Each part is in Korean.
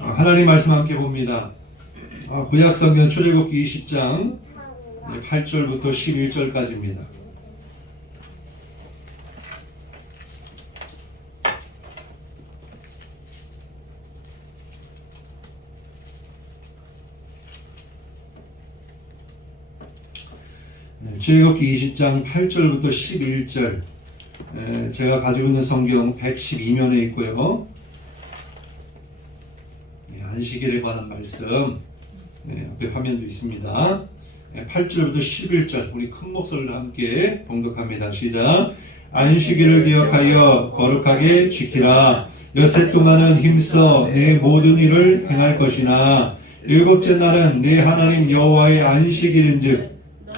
하나님 말씀 함께 봅니다. 구약성경 출애굽기 20장 8절부터 11절까지입니다. 출애굽기 20장 8절부터 11절, 제가 가지고 있는 성경 112면에 있고요. 안식일에 관한 말씀, 앞에 화면도 있습니다. 8절부터 11절, 우리 큰 목소리로 함께 봉독합니다. 시작. 안식일을 기억하여 거룩하게 지키라. 엿새 동안은 힘써 내 모든 일을 행할 것이나 일곱째 날은 내 하나님 여호와의 안식일인즉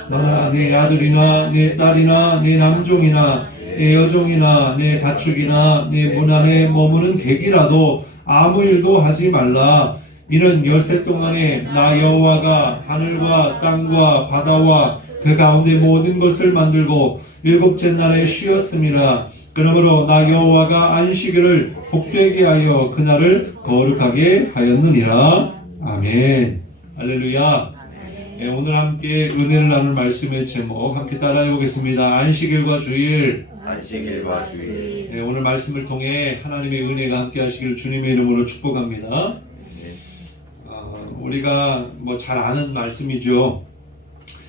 너나 내 아들이나 내 딸이나 내 남종이나 내 여종이나 내 가축이나 내 문 안에 머무는 객이라도 아무 일도 하지 말라. 이는 엿새 동안에 나 여호와가 하늘과 땅과 바다와 그 가운데 모든 것을 만들고 일곱째 날에 쉬었음이라. 그러므로 나 여호와가 안식일을 복되게 하여 그날을 거룩하게 하였느니라. 아멘. 할렐루야. 오늘 함께 은혜를 나눌 말씀의 제목 함께 따라해 보겠습니다. 안식일과 주일. 안식일과 주일. 오늘 말씀을 통해 하나님의 은혜가 함께 하시기를 주님의 이름으로 축복합니다. 우리가 잘 아는 말씀이죠.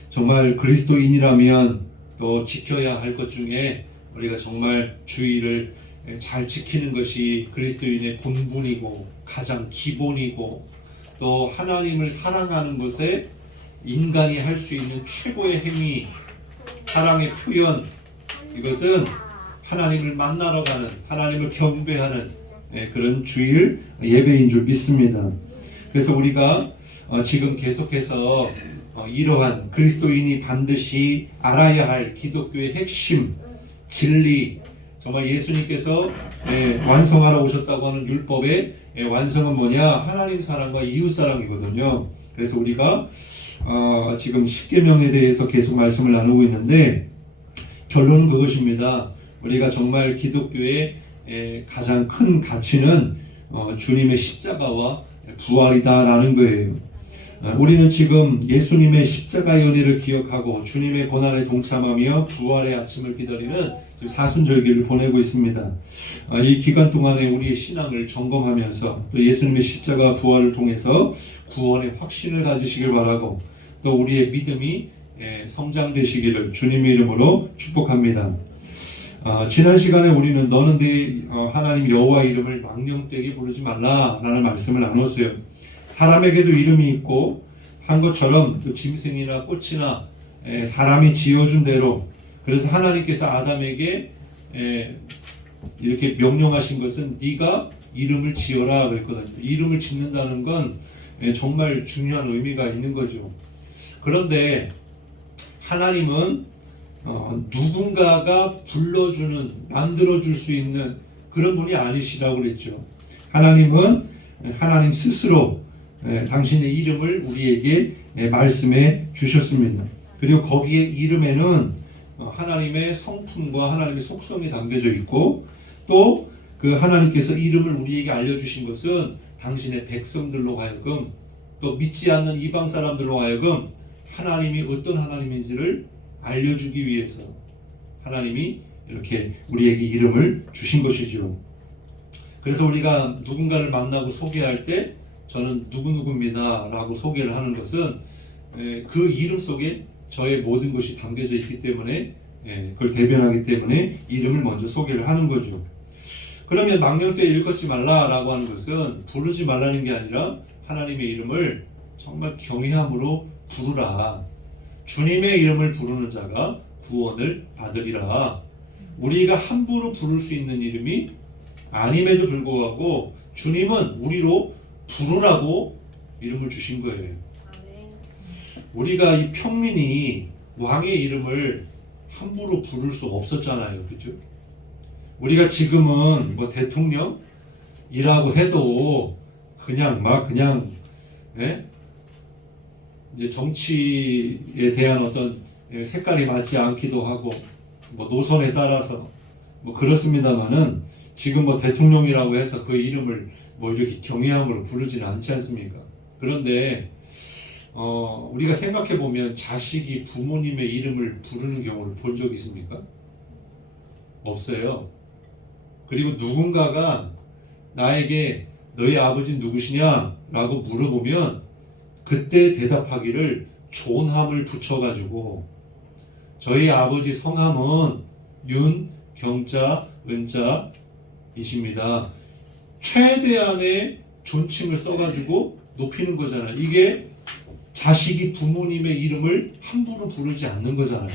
정말 그리스도인이라면 또 지켜야 할 것 중에 우리가 정말 주일을 잘 지키는 것이 그리스도인의 본분이고 가장 기본이고 또 하나님을 사랑하는 것에 인간이 할 수 있는 최고의 행위, 사랑의 표현, 이것은 하나님을 만나러 가는, 하나님을 경배하는 그런 주일 예배인 줄 믿습니다. 그래서 우리가 지금 계속해서 이러한 그리스도인이 반드시 알아야 할 기독교의 핵심, 진리, 정말 예수님께서 완성하러 오셨다고 하는 율법의 완성은 뭐냐? 하나님 사랑과 이웃 사랑이거든요. 그래서 우리가 지금 십계명에 대해서 계속 말씀을 나누고 있는데 결론은 그것입니다. 우리가 정말 기독교의 가장 큰 가치는 주님의 십자가와 부활이다라는 거예요. 우리는 지금 예수님의 십자가의 은혜를 기억하고 주님의 고난에 동참하며 부활의 아침을 기다리는 사순절기를 보내고 있습니다. 이 기간 동안에 우리의 신앙을 점검하면서 또 예수님의 십자가 부활을 통해서 구원의 확신을 가지시길 바라고 또 우리의 믿음이 성장되시기를 주님의 이름으로 축복합니다. 지난 시간에 우리는 너는 네 하나님 여호와 이름을 망령되게 부르지 말라라는 말씀을 나눴어요. 사람에게도 이름이 있고 한 것처럼 또 짐승이나 꽃이나 사람이 지어준 대로, 그래서 하나님께서 아담에게 이렇게 명령하신 것은 네가 이름을 지어라 그랬거든요. 이름을 짓는다는 건 정말 중요한 의미가 있는 거죠. 그런데 하나님은 누군가가 불러주는, 만들어줄 수 있는 그런 분이 아니시라고 그랬죠. 하나님은 하나님 스스로 당신의 이름을 우리에게 말씀해 주셨습니다. 그리고 거기에 이름에는 하나님의 성품과 하나님의 속성이 담겨져 있고 또 그 하나님께서 이름을 우리에게 알려주신 것은 당신의 백성들로 하여금 또 믿지 않는 이방 사람들로 하여금 하나님이 어떤 하나님인지를 알려주기 위해서 하나님이 이렇게 우리에게 이름을 주신 것이죠. 그래서 우리가 누군가를 만나고 소개할 때 저는 누구누구입니다 라고 소개를 하는 것은 그 이름 속에 저의 모든 것이 담겨져 있기 때문에 그걸 대변하기 때문에 이름을 먼저 소개를 하는 거죠. 그러면 망령되이 일컫지 말라라고 하는 것은 부르지 말라는 게 아니라 하나님의 이름을 정말 경외함으로 부르라. 주님의 이름을 부르는 자가 구원을 받으리라. 우리가 함부로 부를 수 있는 이름이 아님에도 불구하고 주님은 우리로 부르라고 이름을 주신 거예요. 우리가 이 평민이 왕의 이름을 함부로 부를 수 없었잖아요. 그렇죠? 우리가 지금은 대통령이라고 해도 그냥 이제 정치에 대한 어떤 색깔이 맞지 않기도 하고 노선에 따라서 그렇습니다만은 지금 대통령이라고 해서 그 이름을 뭐 이렇게 경외함으로 부르지는 않지 않습니까? 그런데 우리가 생각해 보면 자식이 부모님의 이름을 부르는 경우를 본 적 있습니까? 없어요. 그리고 누군가가 나에게 너희 아버지 누구시냐? 라고 물어보면 그때 대답하기를 존함을 붙여가지고 저희 아버지 성함은 윤경자 은자이십니다. 최대한의 존칭을 써가지고 높이는 거잖아요. 이게 자식이 부모님의 이름을 함부로 부르지 않는 거잖아요.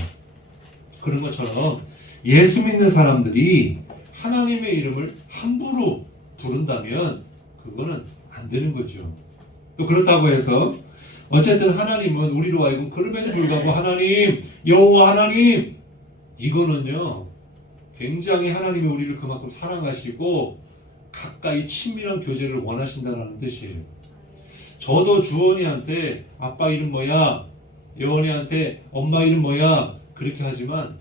그런 것처럼 예수 믿는 사람들이 하나님의 이름을 함부로 부른다면 그거는 안 되는 거죠. 또 그렇다고 해서 어쨌든 하나님은 우리로 하여금 그럼에도 불구하고 하나님, 여호와 하나님, 이거는요 굉장히 하나님이 우리를 그만큼 사랑하시고 가까이 친밀한 교제를 원하신다는 뜻이에요. 저도 주원이한테 아빠 이름 뭐야, 여원이한테 엄마 이름 뭐야 그렇게 하지만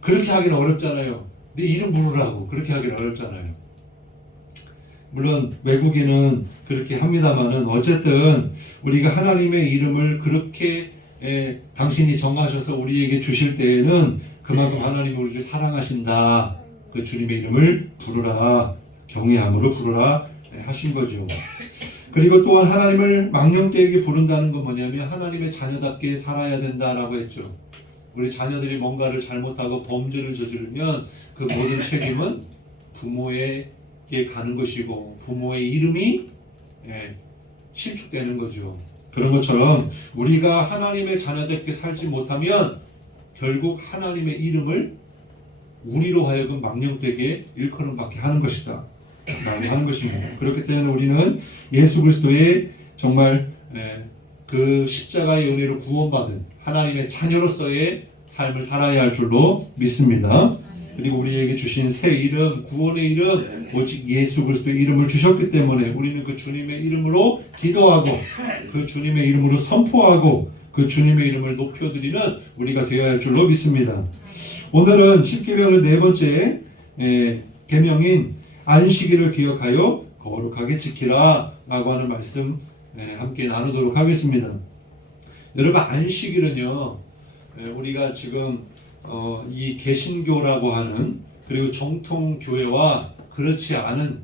그렇게 하기는 어렵잖아요. 내 이름 부르라고 그렇게 하기는 어렵잖아요. 물론 외국인은 그렇게 합니다만은 어쨌든 우리가 하나님의 이름을 그렇게 당신이 정하셔서 우리에게 주실 때에는 그만큼 하나님이 우리를 사랑하신다. 그 주님의 이름을 부르라, 경외함으로 부르라 하신 거죠. 그리고 또한 하나님을 망령되게 부른다는 건 뭐냐면 하나님의 자녀답게 살아야 된다라고 했죠. 우리 자녀들이 뭔가를 잘못하고 범죄를 저지르면 그 모든 책임은 부모에게 가는 것이고 부모의 이름이 실축되는 거죠. 그런 것처럼 우리가 하나님의 자녀답게 살지 못하면 결국 하나님의 이름을 우리로 하여금 망령되게 일컬음받게 하는 것이다 라고 하는 것입니다. 그렇기 때문에 우리는 예수 그리스도의 정말 그 십자가의 은혜로 구원받은 하나님의 자녀로서의 삶을 살아야 할 줄로 믿습니다. 그리고 우리에게 주신 새 이름, 구원의 이름, 오직 예수 그리스도의 이름을 주셨기 때문에 우리는 그 주님의 이름으로 기도하고 그 주님의 이름으로 선포하고 그 주님의 이름을 높여드리는 우리가 되어야 할 줄로 믿습니다. 오늘은 십계명의 네 번째 계명인 안식일을 기억하여 거룩하게 지키라 라고 하는 말씀 함께 나누도록 하겠습니다. 여러분, 안식일은요 우리가 지금 이 개신교라고 하는 그리고 정통교회와 그렇지 않은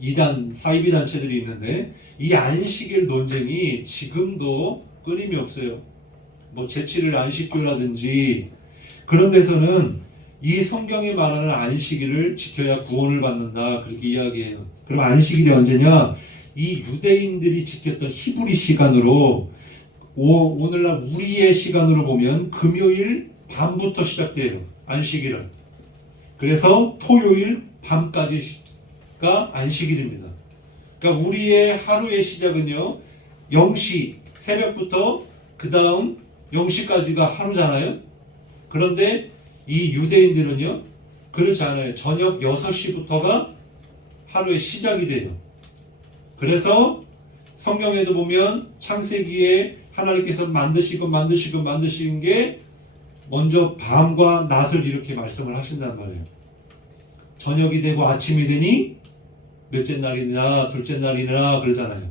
이단, 사이비 단체들이 있는데 이 안식일 논쟁이 지금도 끊임이 없어요. 뭐 제7일 안식교라든지 그런 데서는 이 성경에 말하는 안식일을 지켜야 구원을 받는다 그렇게 이야기해요. 그럼 안식일이 언제냐? 이 유대인들이 지켰던 히브리 시간으로 오늘날 우리의 시간으로 보면 금요일 밤부터 시작돼요. 안식일은. 그래서 토요일 밤까지가 안식일입니다. 그러니까 우리의 하루의 시작은요 0시 새벽부터 그 다음 0시까지가 하루잖아요. 그런데 이 유대인들은요 그렇지 않아요. 저녁 6시부터가 하루의 시작이 돼요. 그래서 성경에도 보면 창세기에 하나님께서 만드신 게 먼저 밤과 낮을 이렇게 말씀을 하신단 말이에요. 저녁이 되고 아침이 되니 몇째 날이나 둘째 날이나 그러잖아요.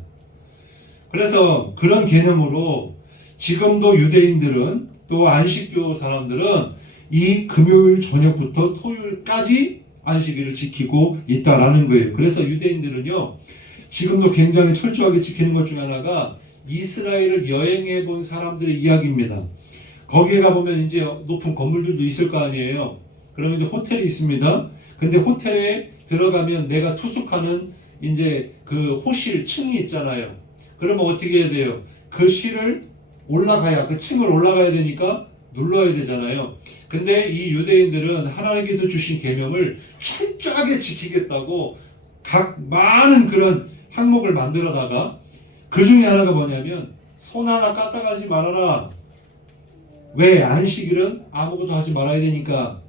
그래서 그런 개념으로 지금도 유대인들은 또 안식교 사람들은 이 금요일 저녁부터 토요일까지 안식일을 지키고 있다라는 거예요. 그래서 유대인들은요 지금도 굉장히 철저하게 지키는 것 중 하나가 이스라엘을 여행해 본 사람들의 이야기입니다. 거기에 가보면 이제 높은 건물들도 있을 거 아니에요. 그러면 이제 호텔이 있습니다. 근데 호텔에 들어가면 내가 투숙하는 이제 그 호실 층이 있잖아요. 그러면 어떻게 해야 돼요? 그 실을 올라가야, 그 층을 올라가야 되니까 눌러야 되잖아요. 근데 이 유대인들은 하나님께서 주신 계명을 철저하게 지키겠다고 각 많은 그런 항목을 만들어다가 그 중에 하나가 뭐냐면 손 하나 까딱하지 말아라. 왜? 안식일은 아무것도 하지 말아야 되니까.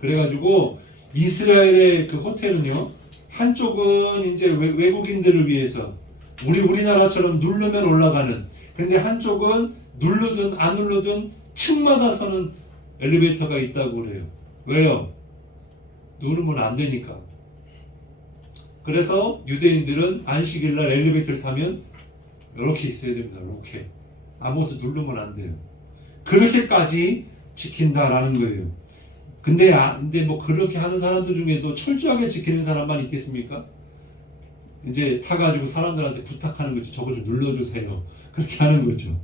그래가지고 이스라엘의 그 호텔은요 한쪽은 이제 외국인들을 위해서 우리나라처럼 누르면 올라가는, 근데 한쪽은 누르든 안 누르든 층마다 서는 엘리베이터가 있다고 그래요. 왜요? 누르면 안 되니까. 그래서 유대인들은 안식일날 엘리베이터를 타면 이렇게 있어야 됩니다. 이렇게 아무것도 누르면 안 돼요. 그렇게까지 지킨다라는 거예요. 근데 뭐 그렇게 하는 사람들 중에도 철저하게 지키는 사람만 있겠습니까? 이제 타가지고 사람들한테 부탁하는 거죠. 저거 좀 눌러주세요. 그렇게 하는 거죠.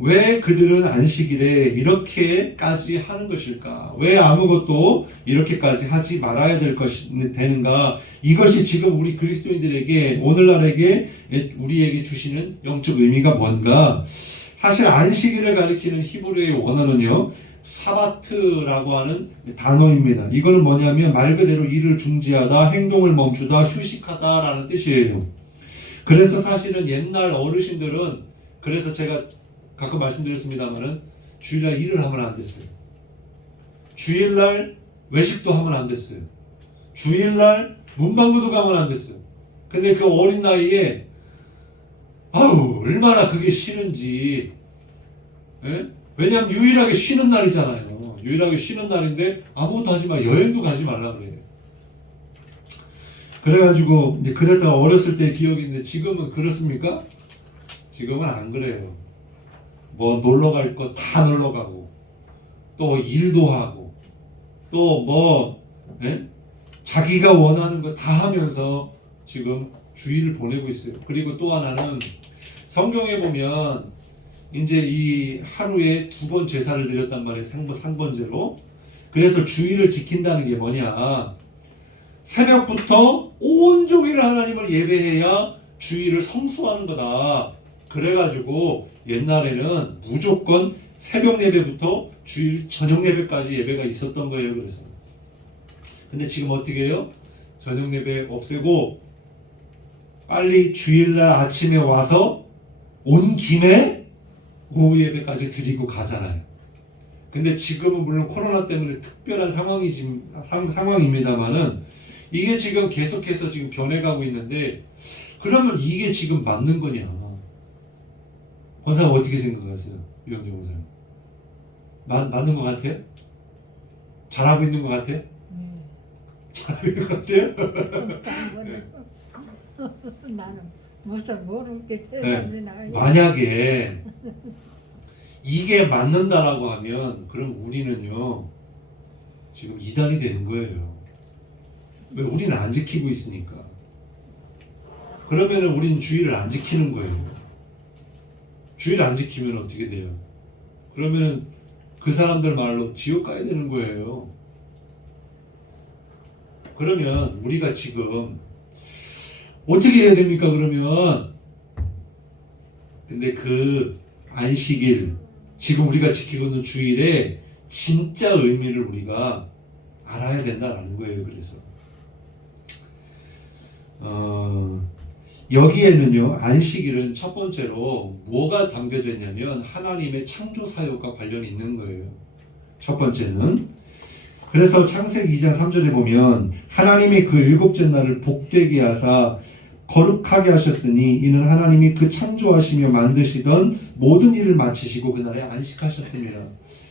왜 그들은 안식일에 이렇게까지 하는 것일까? 왜 아무것도 이렇게까지 하지 말아야 되는가? 이것이 지금 우리 그리스도인들에게 오늘날에게 우리에게 주시는 영적 의미가 뭔가? 사실 안식일을 가리키는 히브리어의 원어는요, 사바트라고 하는 단어입니다. 이거는 뭐냐면 말 그대로 일을 중지하다, 행동을 멈추다, 휴식하다라는 뜻이에요. 그래서 사실은 옛날 어르신들은, 그래서 제가 가끔 말씀드렸습니다만은 주일날 일을 하면 안 됐어요. 주일날 외식도 하면 안 됐어요. 주일날 문방구도 가면 안 됐어요. 근데 그 어린 나이에 아우 얼마나 그게 싫은지. 예? 왜냐하면 유일하게 쉬는 날이잖아요. 유일하게 쉬는 날인데 아무것도 하지 마, 여행도 가지 말라 그래요. 그래가지고 이제 그랬다가 어렸을 때 기억이 있는데 지금은 그렇습니까? 지금은 안 그래요. 뭐 놀러 갈 거 다 놀러 가고, 또 일도 하고, 또 뭐 자기가 원하는 거 다 하면서 지금 주일을 보내고 있어요. 그리고 또 하나는 성경에 보면 이제 이 하루에 2번 제사를 드렸단 말이에요. 상번제로. 그래서 주일을 지킨다는 게 뭐냐? 새벽부터 온종일 하나님을 예배해야 주일을 성수하는 거다. 그래가지고 옛날에는 무조건 새벽 예배부터 주일 저녁 예배까지 예배가 있었던 거예요. 그래서 근데 지금 어떻게 해요? 저녁 예배 없애고 빨리 주일날 아침에 와서 온 김에 오후 예배까지 드리고 가잖아요. 근데 지금은 물론 코로나 때문에 특별한 상황입니다만은 이게 지금 계속해서 지금 변해가고 있는데, 그러면 이게 지금 맞는 거냐? 권사님 어떻게 생각하세요? 유영재 권사님. 맞는 것 같아요? 잘하고 있는 것 같아요? 잘하고 있는 것 같아요? 나는 무슨 모르게 네. 만약에 이게 맞는다라고 하면 그럼 우리는요 지금 이단이 되는 거예요. 왜? 우리는 안 지키고 있으니까. 그러면은 우리는 주의를 안 지키는 거예요. 주의를 안 지키면 어떻게 돼요? 그러면은 그 사람들 말로 지옥 가야 되는 거예요. 그러면 우리가 지금 어떻게 해야 됩니까? 그러면 근데 그 안식일, 지금 우리가 지키고 있는 주일의 진짜 의미를 우리가 알아야 된다라는 거예요. 그래서 여기에는요 안식일은 첫 번째로 뭐가 담겨져 있냐면 하나님의 창조 사역과 관련이 있는 거예요. 첫 번째는 그래서 창세기 2장 3절에 보면 하나님이 그 일곱째 날을 복되게 하사 거룩하게 하셨으니 이는 하나님이 그 창조하시며 만드시던 모든 일을 마치시고 그날에 안식하셨습니다.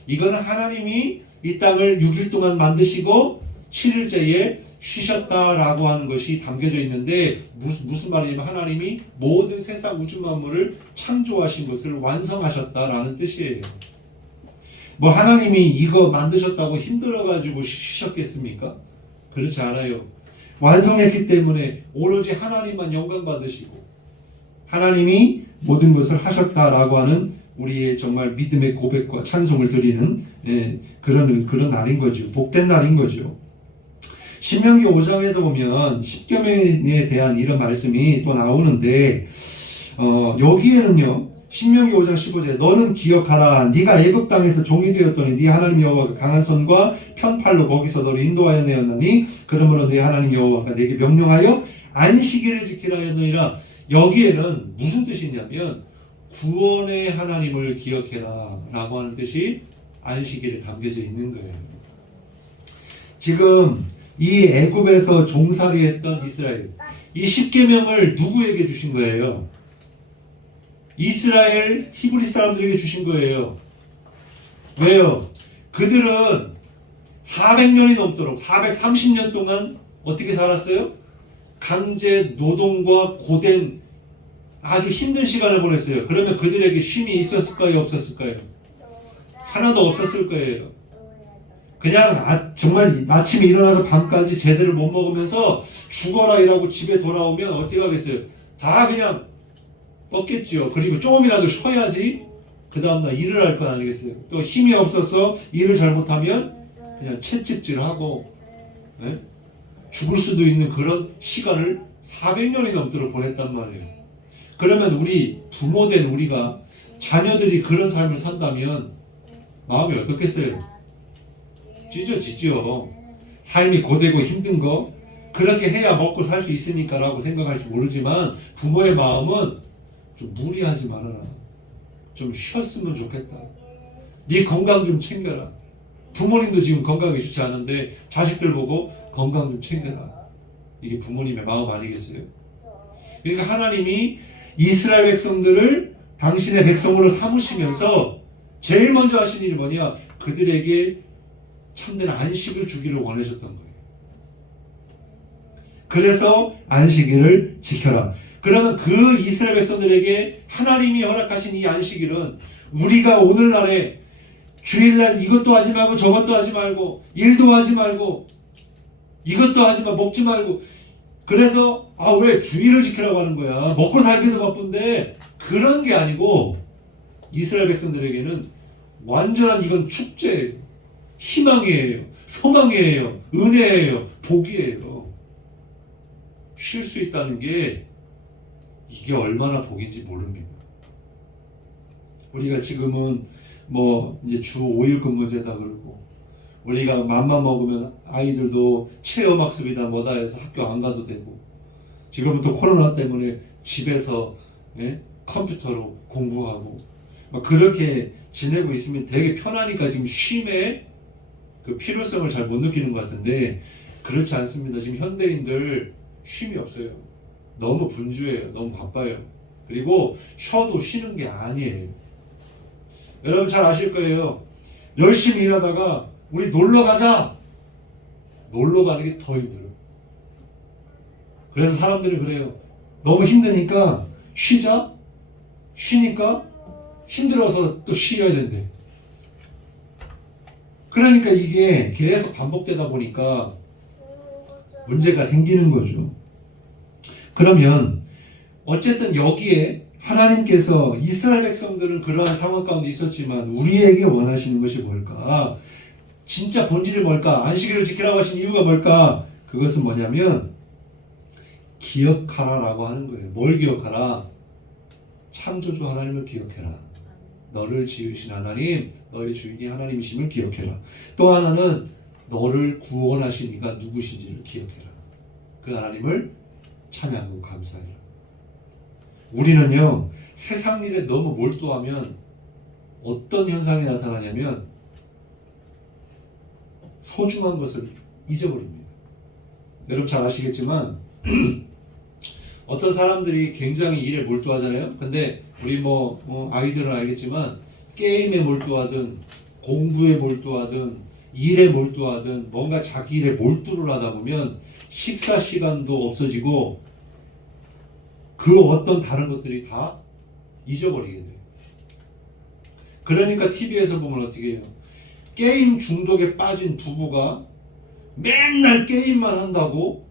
이거는 하나님이 이 땅을 6일 동안 만드시고 7일째에 쉬셨다라고 하는 것이 담겨져 있는데 무슨 말이냐면 하나님이 모든 세상 우주 만물을 창조하신 것을 완성하셨다라는 뜻이에요. 뭐 하나님이 이거 만드셨다고 힘들어가지고 쉬셨겠습니까? 그렇지 않아요. 완성했기 때문에 오로지 하나님만 영광 받으시고 하나님이 모든 것을 하셨다라고 하는 우리의 정말 믿음의 고백과 찬송을 드리는 그런 날인 거죠. 복된 날인 거죠. 신명기 5장에도 보면 십계명에 대한 이런 말씀이 또 나오는데 여기에는요 신명기 5장 15절에 너는 기억하라 네가 애굽 땅에서 종이 되었더니 네 하나님 여호와가 강한 손과 편팔로 거기서 너를 인도하여 내었나니 그러므로 네 하나님 여호와가 네게 명령하여 안식일을 지키라 하였느니라. 여기에는 무슨 뜻이냐면 구원의 하나님을 기억해라 라고 하는 뜻이 안식일에 담겨져 있는 거예요. 지금 이 애굽에서 종살이했던 이스라엘, 이 십계명을 누구에게 주신 거예요? 이스라엘 히브리 사람들에게 주신 거예요. 왜요? 그들은 400년이 넘도록 430년 동안 어떻게 살았어요? 강제 노동과 고된 아주 힘든 시간을 보냈어요. 그러면 그들에게 쉼이 있었을까요? 없었을까요? 하나도 없었을 거예요. 그냥 정말 아침에 일어나서 밤까지 제대로 못 먹으면서 죽어라 이라고 집에 돌아오면 어떻게 하겠어요? 다 그냥 뻗겠죠. 그리고 조금이라도 쉬어야지 그 다음날 일을 할 건 아니겠어요. 또 힘이 없어서 일을 잘못하면 그냥 채찍질하고 죽을 수도 있는 그런 시간을 400년이 넘도록 보냈단 말이에요. 그러면 우리 부모된 우리가 자녀들이 그런 삶을 산다면 마음이 어떻겠어요? 찢어지죠. 삶이 고되고 힘든 거 그렇게 해야 먹고 살 수 있으니까 라고 생각할지 모르지만 부모의 마음은 좀 무리하지 말아라. 좀 쉬었으면 좋겠다. 네 건강 좀 챙겨라. 부모님도 지금 건강이 좋지 않은데 자식들 보고 건강 좀 챙겨라. 이게 부모님의 마음 아니겠어요? 그러니까 하나님이 이스라엘 백성들을 당신의 백성으로 삼으시면서 제일 먼저 하신 일이 뭐냐? 그들에게 참된 안식을 주기를 원하셨던 거예요. 그래서 안식일을 지켜라. 그러면 그 이스라엘 백성들에게 하나님이 허락하신 이 안식일은 우리가 오늘날에 주일날 이것도 하지 말고 저것도 하지 말고 일도 하지 말고 이것도 하지 마 먹지 말고 그래서 왜 주일을 지키라고 하는 거야? 먹고 살기도 바쁜데 그런 게 아니고 이스라엘 백성들에게는 완전한 이건 축제예요. 희망이에요. 소망이에요. 은혜예요. 복이에요. 쉴 수 있다는 게 이게 얼마나 복인지 모릅니다. 우리가 지금은 이제 주 5일 근무제다 그러고 우리가 맘만 먹으면 아이들도 체험학습이다 뭐다 해서 학교 안 가도 되고 지금은 또 코로나 때문에 집에서 컴퓨터로 공부하고 그렇게 지내고 있으면 되게 편하니까 지금 쉼의 그 필요성을 잘 못 느끼는 것 같은데 그렇지 않습니다. 지금 현대인들 쉼이 없어요. 너무 분주해요. 너무 바빠요. 그리고 쉬어도 쉬는 게 아니에요. 여러분 잘 아실 거예요. 열심히 일하다가 우리 놀러 가자. 놀러 가는 게 더 힘들어요. 그래서 사람들이 그래요. 너무 힘드니까 쉬자. 쉬니까 힘들어서 또 쉬어야 된대. 그러니까 이게 계속 반복되다 보니까 문제가 생기는 거죠. 그러면 어쨌든 여기에 하나님께서 이스라엘 백성들은 그러한 상황 가운데 있었지만 우리에게 원하시는 것이 뭘까? 진짜 본질이 뭘까? 안식일을 지키라고 하신 이유가 뭘까? 그것은 뭐냐면 기억하라라고 하는 거예요. 뭘 기억하라? 창조주 하나님을 기억해라. 너를 지으신 하나님, 너의 주인이 하나님이심을 기억해라. 또 하나는 너를 구원하신 이가 누구신지를 기억해라. 그 하나님을 찬양하고 감사해라. 우리는요 세상 일에 너무 몰두하면 어떤 현상이 나타나냐면 소중한 것을 잊어버립니다. 여러분 잘 아시겠지만 어떤 사람들이 굉장히 일에 몰두하잖아요. 근데 우리 아이들은 알겠지만 게임에 몰두하든 공부에 몰두하든 일에 몰두하든 뭔가 자기 일에 몰두를 하다 보면 식사 시간도 없어지고 그 어떤 다른 것들이 다 잊어버리게 돼요. 그러니까 TV에서 보면 어떻게 해요? 게임 중독에 빠진 부부가 맨날 게임만 한다고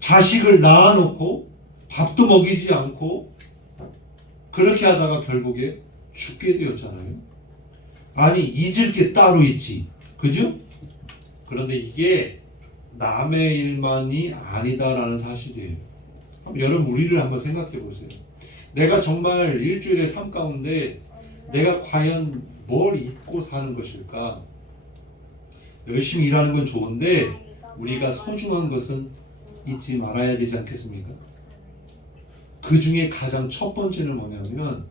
자식을 낳아놓고 밥도 먹이지 않고 그렇게 하다가 결국에 죽게 되었잖아요. 아니 잊을 게 따로 있지. 그죠? 그런데 이게 남의 일만이 아니다라는 사실이에요. 여러분 우리를 한번 생각해 보세요. 내가 정말 일주일의 삶 가운데 내가 과연 뭘 잊고 사는 것일까? 열심히 일하는 건 좋은데 우리가 소중한 것은 잊지 말아야 되지 않겠습니까? 그 중에 가장 첫 번째는 뭐냐면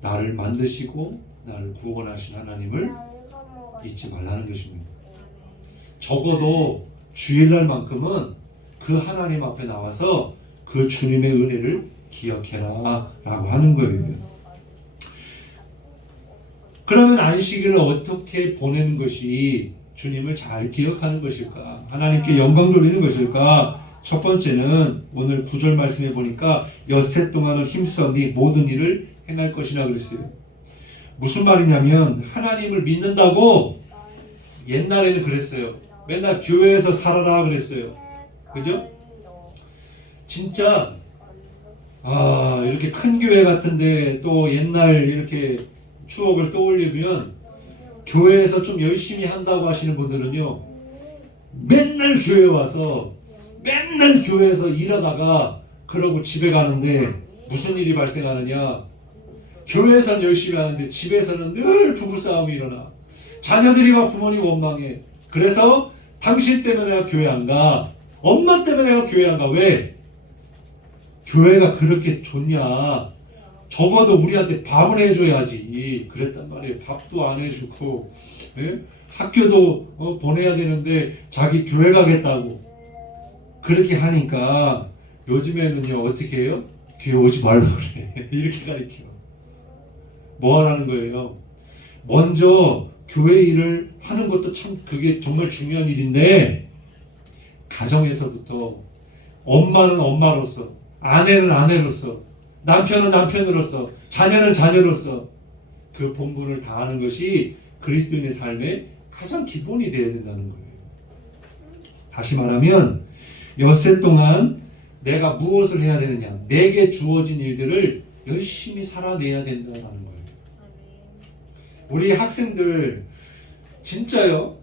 나를 만드시고 나를 구원하신 하나님을 잊지 말라는 것입니다. 적어도 주일날만큼은 그 하나님 앞에 나와서 그 주님의 은혜를 기억해라 라고 하는 거예요. 그러면 안식일을 어떻게 보내는 것이 주님을 잘 기억하는 것일까? 하나님께 영광 돌리는 것일까? 첫 번째는 오늘 9절 말씀에 보니까 엿새 동안을 힘써 네 모든 일을 행할 것이라 그랬어요. 무슨 말이냐면 하나님을 믿는다고 옛날에는 그랬어요. 맨날 교회에서 살아라 그랬어요. 그죠? 진짜 이렇게 큰 교회 같은데 또 옛날 이렇게 추억을 떠올리면 교회에서 좀 열심히 한다고 하시는 분들은요, 맨날 교회 와서 맨날 교회에서 일하다가 그러고 집에 가는데 무슨 일이 발생하느냐? 교회에서는 열심히 하는데 집에서는 늘 부부싸움이 일어나. 자녀들이 막 부모님 원망해. 그래서 당신 때문에 내가 교회 안 가. 엄마 때문에 내가 교회 안 가. 왜? 교회가 그렇게 좋냐? 적어도 우리한테 밥은 해줘야지. 그랬단 말이에요. 밥도 안 해주고, 예? 학교도 보내야 되는데 자기 교회 가겠다고 그렇게 하니까 요즘에는요 어떻게 해요? 교회 오지 말라고 그래. 이렇게 가르쳐. 뭐 하라는 거예요? 먼저 교회 일을 하는 것도 참 그게 정말 중요한 일인데 가정에서부터 엄마는 엄마로서, 아내는 아내로서, 남편은 남편으로서, 자녀는 자녀로서 그 본분을 다하는 것이 그리스도인의 삶의 가장 기본이 되어야 된다는 거예요. 다시 말하면 엿새 동안 내가 무엇을 해야 되느냐, 내게 주어진 일들을 열심히 살아내야 된다는 거예요. 우리 학생들 진짜요,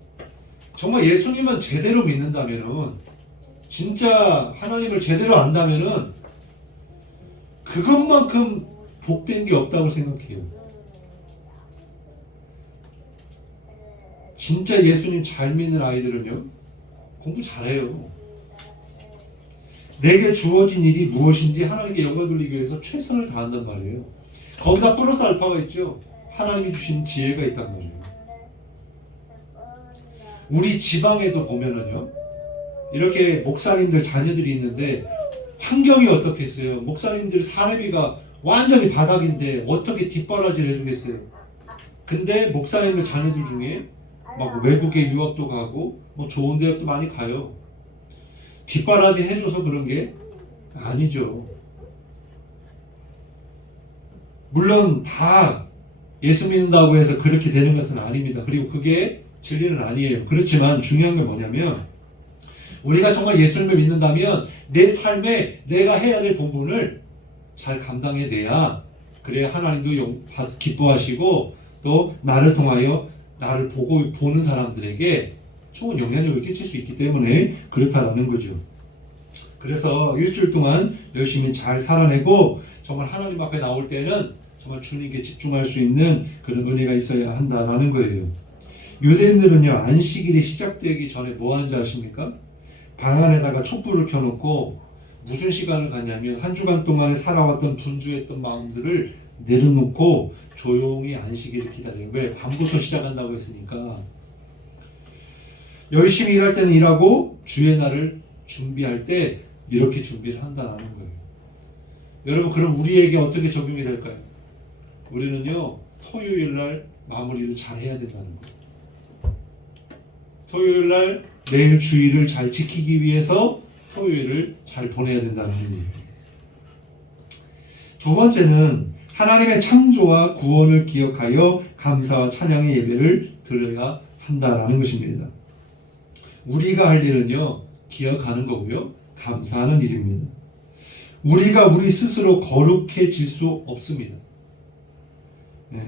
정말 예수님은 제대로 믿는다면은, 진짜 하나님을 제대로 안다면은 그것만큼 복된 게 없다고 생각해요. 진짜 예수님 잘 믿는 아이들은요 공부 잘해요. 내게 주어진 일이 무엇인지 하나님께 영광 돌리기 위해서 최선을 다한단 말이에요. 거기다 플러스 알파가 있죠. 하나님이 주신 지혜가 있단 말이에요. 우리 지방에도 보면은요 이렇게 목사님들 자녀들이 있는데 환경이 어떻겠어요? 목사님들 사례비가 완전히 바닥인데 어떻게 뒷바라지를 해주겠어요? 근데 목사님들 자녀들 중에 막 외국에 유학도 가고 뭐 좋은 대학도 많이 가요. 뒷바라지 해줘서 그런 게 아니죠. 물론 다 예수 믿는다고 해서 그렇게 되는 것은 아닙니다. 그리고 그게 진리는 아니에요. 그렇지만 중요한 건 뭐냐면 우리가 정말 예수님을 믿는다면 내 삶에 내가 해야 될 본분을 잘 감당해내야, 그래야 하나님도 기뻐하시고 또 나를 통하여 나를 보는 사람들에게 좋은 영향력을 끼칠 수 있기 때문에 그렇다라는 거죠. 그래서 일주일 동안 열심히 잘 살아내고 정말 하나님 앞에 나올 때는 정말 주님께 집중할 수 있는 그런 은혜가 있어야 한다라는 거예요. 유대인들은요 안식일이 시작되기 전에 뭐 하는지 아십니까? 방 안에다가 촛불을 켜놓고 무슨 시간을 갖냐면 한 주간 동안에 살아왔던 분주했던 마음들을 내려놓고 조용히 안식일을 기다려요. 왜? 밤부터 시작한다고 했으니까. 열심히 일할 때는 일하고 주의 날을 준비할 때 이렇게 준비를 한다는 거예요. 여러분 그럼 우리에게 어떻게 적용이 될까요? 우리는요 토요일 날 마무리를 잘 해야 된다는 거예요. 토요일 날 내일 주일을 잘 지키기 위해서 토요일을 잘 보내야 된다는 거예요. 두 번째는 하나님의 창조와 구원을 기억하여 감사와 찬양의 예배를 드려야 한다라는 것입니다. 우리가 할 일은요 기억하는 거고요 감사하는 일입니다. 우리가 우리 스스로 거룩해질 수 없습니다.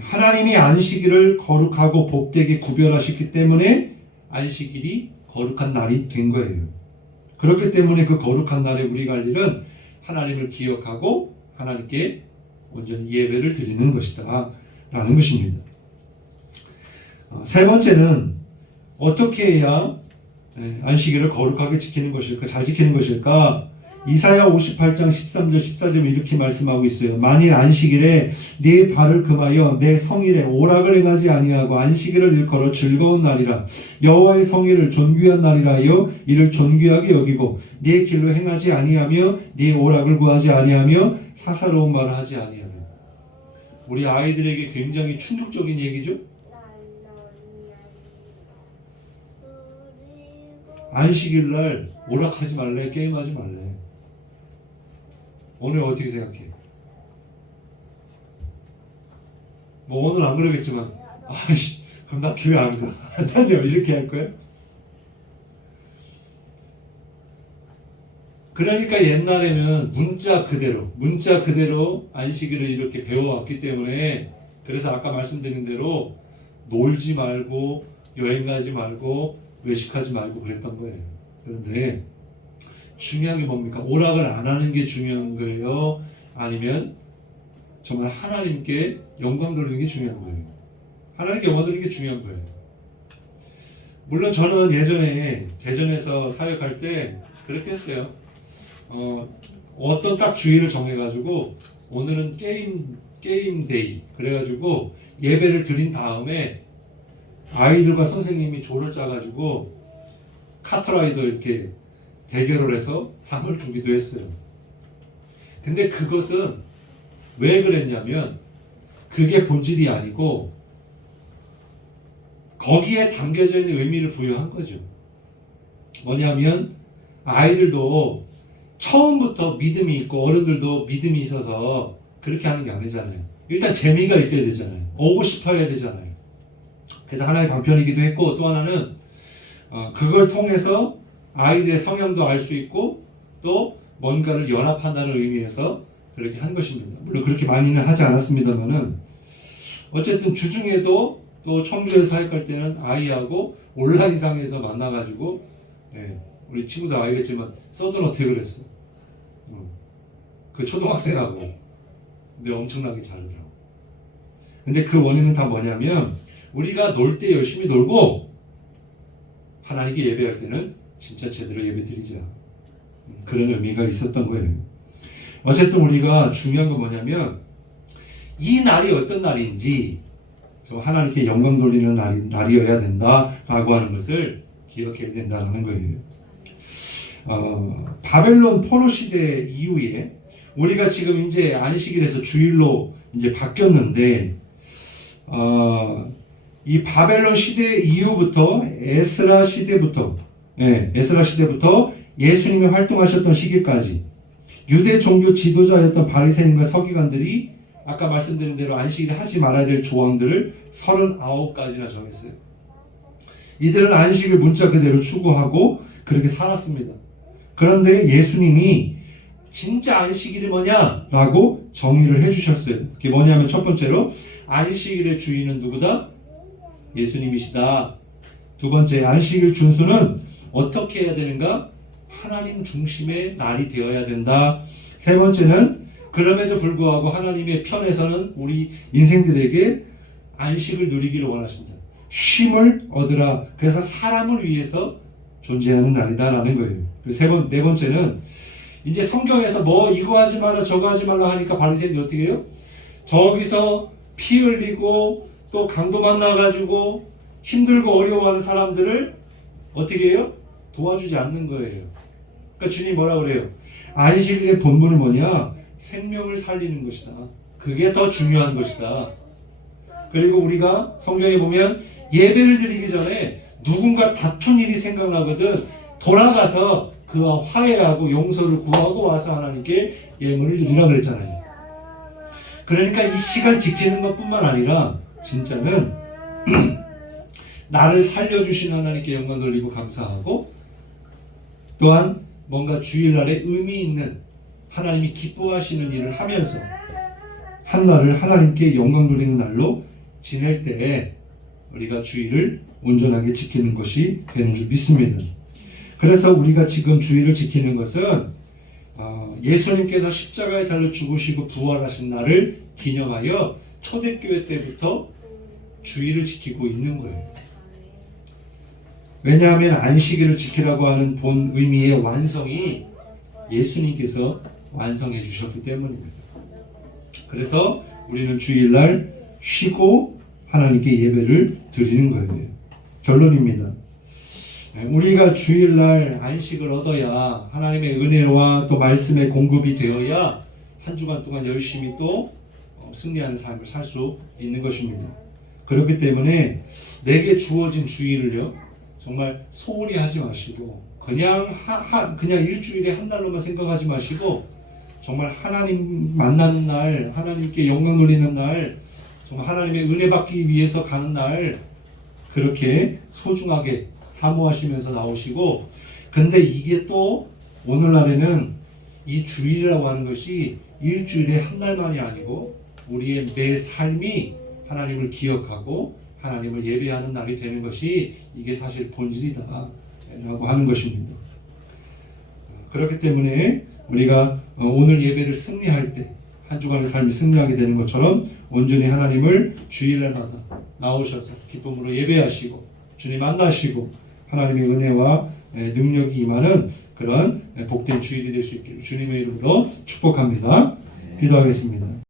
하나님이 안식일을 거룩하고 복되게 구별하셨기 때문에 안식일이 거룩한 날이 된 거예요. 그렇기 때문에 그 거룩한 날에 우리가 할 일은 하나님을 기억하고 하나님께 온전히 예배를 드리는 것이다 라는 것입니다. 세 번째는 어떻게 해야 안식일을 거룩하게 지키는 것일까, 잘 지키는 것일까? 이사야 58장 13절 14절에 이렇게 말씀하고 있어요. 만일 안식일에 네 발을 금하여 내 성일에 오락을 행하지 아니하고 안식일을 일컬어 즐거운 날이라 여호와의 성일을 존귀한 날이라 하여 이를 존귀하게 여기고 네 길로 행하지 아니하며 네 오락을 구하지 아니하며 사사로운 말을 하지 아니하며. 우리 아이들에게 굉장히 충격적인 얘기죠. 안식일 날 오락하지 말래, 게임하지 말래. 오늘 어떻게 생각해? 뭐 오늘 안 그러겠지만, 아이씨, 그럼 나 교회 안 가. 다녀 이렇게 할 거야? 그러니까 옛날에는 문자 그대로 안식일을 이렇게 배워왔기 때문에, 그래서 아까 말씀드린 대로 놀지 말고 여행 가지 말고 외식하지 말고 그랬던 거예요. 그런데 중요한 게 뭡니까? 오락을 안 하는 게 중요한 거예요? 아니면 정말 하나님께 영광 돌리는 게 중요한 거예요? 하나님께 영광 돌리는 게 중요한 거예요. 물론 저는 예전에 대전에서 사역할 때 그렇게 했어요. 어떤 딱 주의를 정해가지고 오늘은 게임 데이 그래가지고 예배를 드린 다음에 아이들과 선생님이 조를 짜가지고 카트라이더 이렇게 대결을 해서 상을 주기도 했어요. 근데 그것은 왜 그랬냐면 그게 본질이 아니고 거기에 담겨져 있는 의미를 부여한 거죠. 뭐냐면 아이들도 처음부터 믿음이 있고 어른들도 믿음이 있어서 그렇게 하는 게 아니잖아요. 일단 재미가 있어야 되잖아야 오고 싶어 해야 되잖아요. 그래서 하나의 방편이기도 했고, 또 하나는 그걸 통해서 아이들의 성향도 알 수 있고 또 뭔가를 연합한다는 의미에서 그렇게 한 것입니다. 물론 그렇게 많이는 하지 않았습니다만은 어쨌든 주중에도 또 청주에서 사역할 때는 아이하고 온라인상에서 만나가지고 우리 친구들 알겠지만 서든어택을 했어. 그 초등학생하고. 근데 엄청나게 잘하더라고. 근데 그 원인은 다 뭐냐면 우리가 놀 때 열심히 놀고 하나님께 예배할 때는 진짜 제대로 예배 드리자. 그런 의미가 있었던 거예요. 어쨌든 우리가 중요한 건 뭐냐면 이 날이 어떤 날인지 하나님께 영광 돌리는 날이어야 된다라고 하는 것을 기억해야 된다는 거예요. 바벨론 포로 시대 이후에 우리가 지금 이제 안식일에서 주일로 이제 바뀌었는데 이 바벨론 시대 이후부터 에스라 시대부터 예수님이 활동하셨던 시기까지 유대 종교 지도자였던 바리새인과 서기관들이 아까 말씀드린 대로 안식일에 하지 말아야 될 조항들을 39가지나 정했어요. 이들은 안식일 문자 그대로 추구하고 그렇게 살았습니다. 그런데 예수님이 진짜 안식일이 뭐냐라고 정의를 해주셨어요. 그게 뭐냐면 첫 번째로 안식일의 주인은 누구다? 예수님이시다. 두 번째, 안식일 준수는 어떻게 해야 되는가? 하나님 중심의 날이 되어야 된다. 세 번째는 그럼에도 불구하고 하나님의 편에서는 우리 인생들에게 안식을 누리기를 원하신다. 쉼을 얻으라. 그래서 사람을 위해서 존재하는 날이다라는 거예요. 네 번째는 이제 성경에서 뭐 이거 하지 마라 저거 하지 말라 하니까 바리새인이 어떻게 해요? 저기서 피 흘리고 또 강도 만나가지고 힘들고 어려워하는 사람들을 어떻게 해요? 도와주지 않는 거예요. 그러니까 주님 뭐라 그래요? 안식일의 본분은 뭐냐? 생명을 살리는 것이다. 그게 더 중요한 것이다. 그리고 우리가 성경에 보면 예배를 드리기 전에 누군가 다툰 일이 생각나거든 돌아가서 그와 화해하고 용서를 구하고 와서 하나님께 예물을 드리라 그랬잖아요. 그러니까 이 시간 지키는 것뿐만 아니라 진짜는 나를 살려주신 하나님께 영광 돌리고 감사하고 또한 뭔가 주일날에 의미 있는 하나님이 기뻐하시는 일을 하면서 한 날을 하나님께 영광 돌리는 날로 지낼 때 우리가 주일을 온전하게 지키는 것이 되는 줄 믿습니다. 그래서 우리가 지금 주일을 지키는 것은 예수님께서 십자가에 달려 죽으시고 부활하신 날을 기념하여 초대교회 때부터 주일을 지키고 있는 거예요. 왜냐하면 안식일을 지키라고 하는 본 의미의 완성이 예수님께서 완성해 주셨기 때문입니다. 그래서 우리는 주일날 쉬고 하나님께 예배를 드리는 거예요. 결론입니다. 우리가 주일날 안식을 얻어야 하나님의 은혜와 또 말씀의 공급이 되어야 한 주간 동안 열심히 또 승리하는 삶을 살 수 있는 것입니다. 그렇기 때문에 내게 주어진 주일을요 정말 소홀히 하지 마시고 그냥 일주일에 한 날로만 생각하지 마시고 정말 하나님 만나는 날, 하나님께 영광 돌리는 날, 정말 하나님의 은혜 받기 위해서 가는 날 그렇게 소중하게 사모하시면서 나오시고, 근데 이게 또 오늘날에는 이 주일이라고 하는 것이 일주일에 한 날만이 아니고 우리의 매 삶이 하나님을 기억하고 하나님을 예배하는 날이 되는 것이 이게 사실 본질이다 라고 하는 것입니다. 그렇기 때문에 우리가 오늘 예배를 승리할 때 한 주간의 삶이 승리하게 되는 것처럼 온전히 하나님을 주일날마다 나오셔서 기쁨으로 예배하시고 주님 만나시고 하나님의 은혜와 능력이 임하는 그런 복된 주일이 될 수 있기를 주님의 이름으로 축복합니다. 기도하겠습니다.